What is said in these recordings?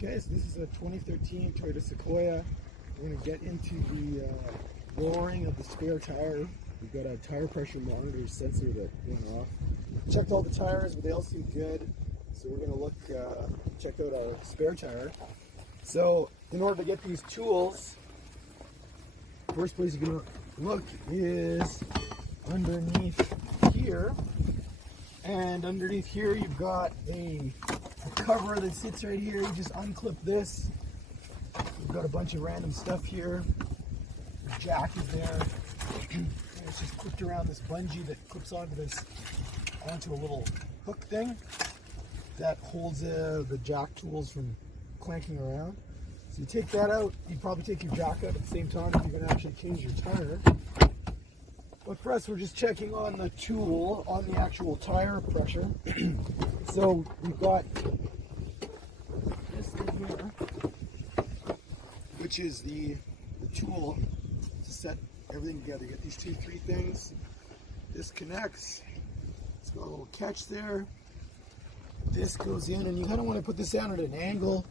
Okay, so this is a 2013 Toyota Sequoia. We're going to get into the lowering of the spare tire. We've got a tire pressure monitor sensor that went off. Checked all the tires, but they all seem good. So we're going to look, check out our spare tire. So in order to get these tools, first place you're going to look is underneath here. And underneath here you've got a cover that sits right here. You just unclip this. We've got a bunch of random stuff here. The jack is there. And it's just clipped around this bungee that clips onto a little hook thing that holds the jack tools from clanking around. So you take that out. You'd probably take your jack out at the same time if you're going to actually change your tire. But for us, we're just checking on the tool, on the actual tire pressure. So we've got this thing here, which is the tool to set everything together. You get these three things. This connects. It's got a little catch there. This goes in, and you kind of want to put this down at an angle.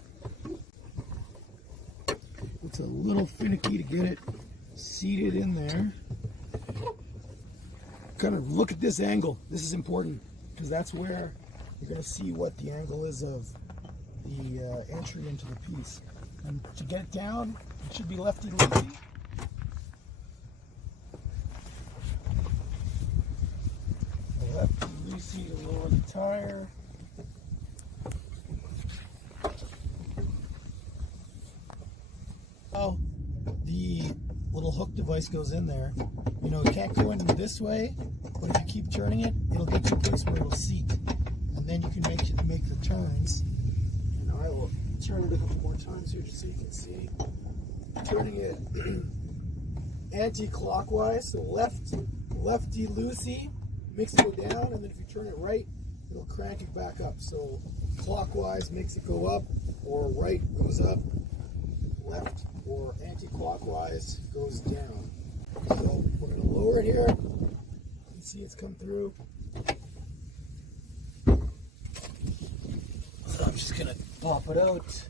It's a little finicky to get it seated in there. Kind of look at this angle. This is important because that's where you're going to see what the angle is of the entry into the piece. And to get it down, it should be lefty-loosey. Lefty-loosey to lower the tire. Oh, the little hook device goes in there. You know, it can't go in this way, but if you keep turning it, it'll get to a place where it'll seat. And then you can make the turns. And I will turn it a couple more times here just so you can see. Turning it anti-clockwise, so lefty-loosey, makes it go down, and then if you turn it right, it'll crank it back up. So clockwise makes it go up, or right goes up, left or anti-clockwise goes down. So we're going to lower it here. You can see it's come through. So I'm just going to pop it out.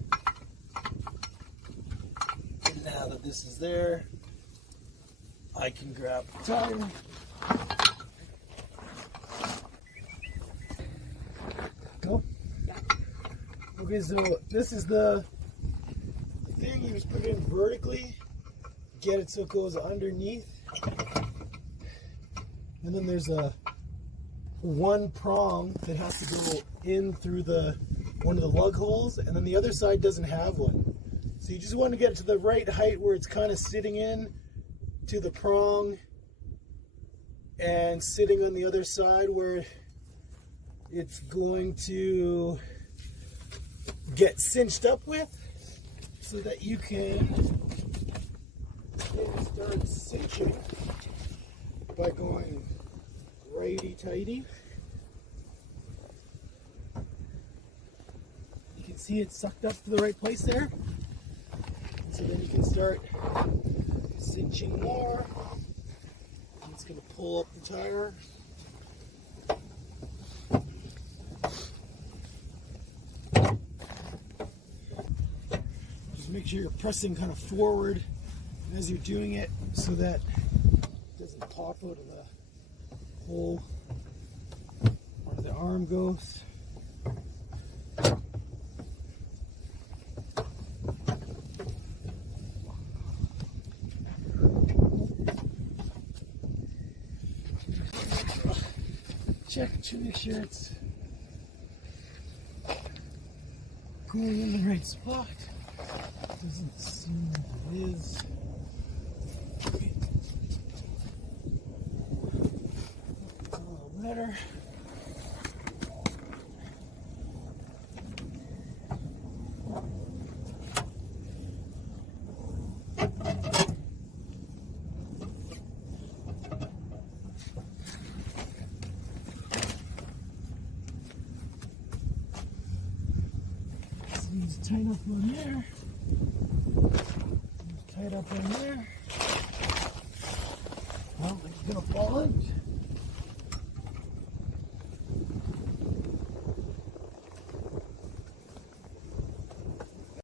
And now that this is there, I can grab the tire. Go. Okay, so this is the thing. You just put it in vertically, get it so it goes underneath, and then there's one prong that has to go in through one of the lug holes, and then the other side doesn't have one. So you just want to get it to the right height where it's kind of sitting in to the prong and sitting on the other side where it's going to get cinched up with, so that you can start cinching by going righty-tighty. You can see it's sucked up to the right place there. So then you can start cinching more. It's going to pull up the tire. Make sure you're pressing kind of forward as you're doing it so that it doesn't pop out of the hole where the arm goes. Check to make sure it's going in the right spot. Doesn't seem like it is. A little better. Seems tight enough on there. Tight up in there. Well, it's gonna fall out.